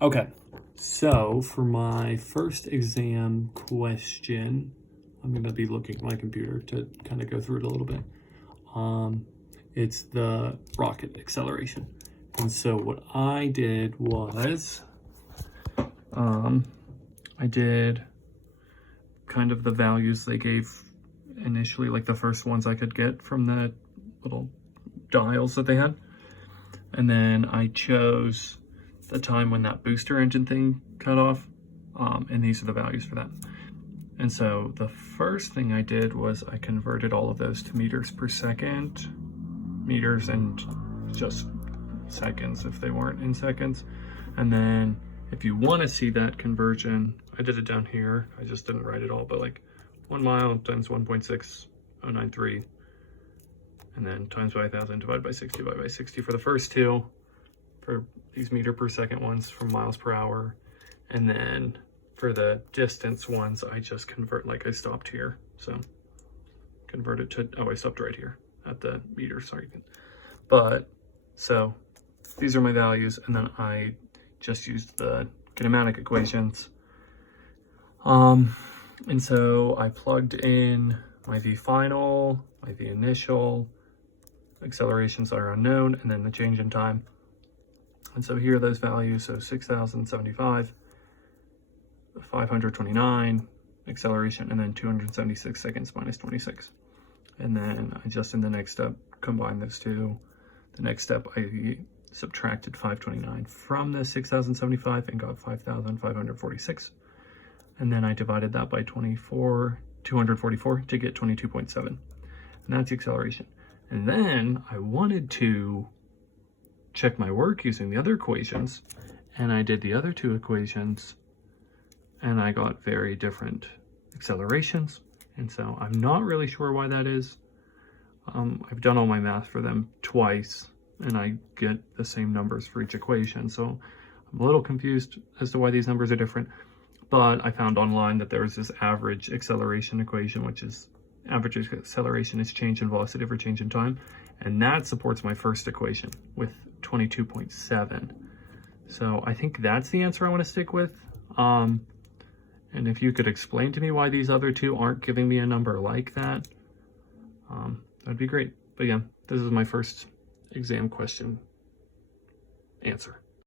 Okay, so for my first exam question, I'm going to be looking at my computer to kind of go through it a little bit. It's the rocket acceleration. And so what I did was, I did kind of the values they gave initially, like the first ones I could get from the little dials that they had. And then I chose the time when that booster engine thing cut off. And these are the values for that. And so the first thing I did was I converted all of those to meters per second, meters and just seconds if they weren't in seconds. And then if you want to see that conversion, I did it down here. I just didn't write it all, but like 1 mile times 1.6093, and then times by 1,000 divided by 60 divided by 60 for the first two, for these meter per second ones from miles per hour. And then for the distance ones, I just convert, like I stopped here. So convert it to, oh, I stopped right here at the meter, sorry. But so these are my values, and then I just used the kinematic equations. And so I plugged in my V final, my V initial, accelerations are unknown, and then the change in time. And so here are those values. So 6,075, 529 acceleration, and then 276 seconds minus 26. And then I just in the next step combine those two. The next step I subtracted 529 from the 6,075 and got 5,546. And then I divided that by 244 to get 22.7. And that's the acceleration. And then I wanted to check my work using the other equations, and I did the other two equations, and I got very different accelerations. And so I'm not really sure why that is. I've done all my math for them twice, and I get the same numbers for each equation. So I'm a little confused as to why these numbers are different. But I found online that there was this average acceleration equation, which is average acceleration is change in velocity over change in time. And that supports my first equation with 22.7. So I think that's the answer I want to stick with. And if you could explain to me why these other two aren't giving me a number like that, that'd be great. But yeah, this is my first exam question answer.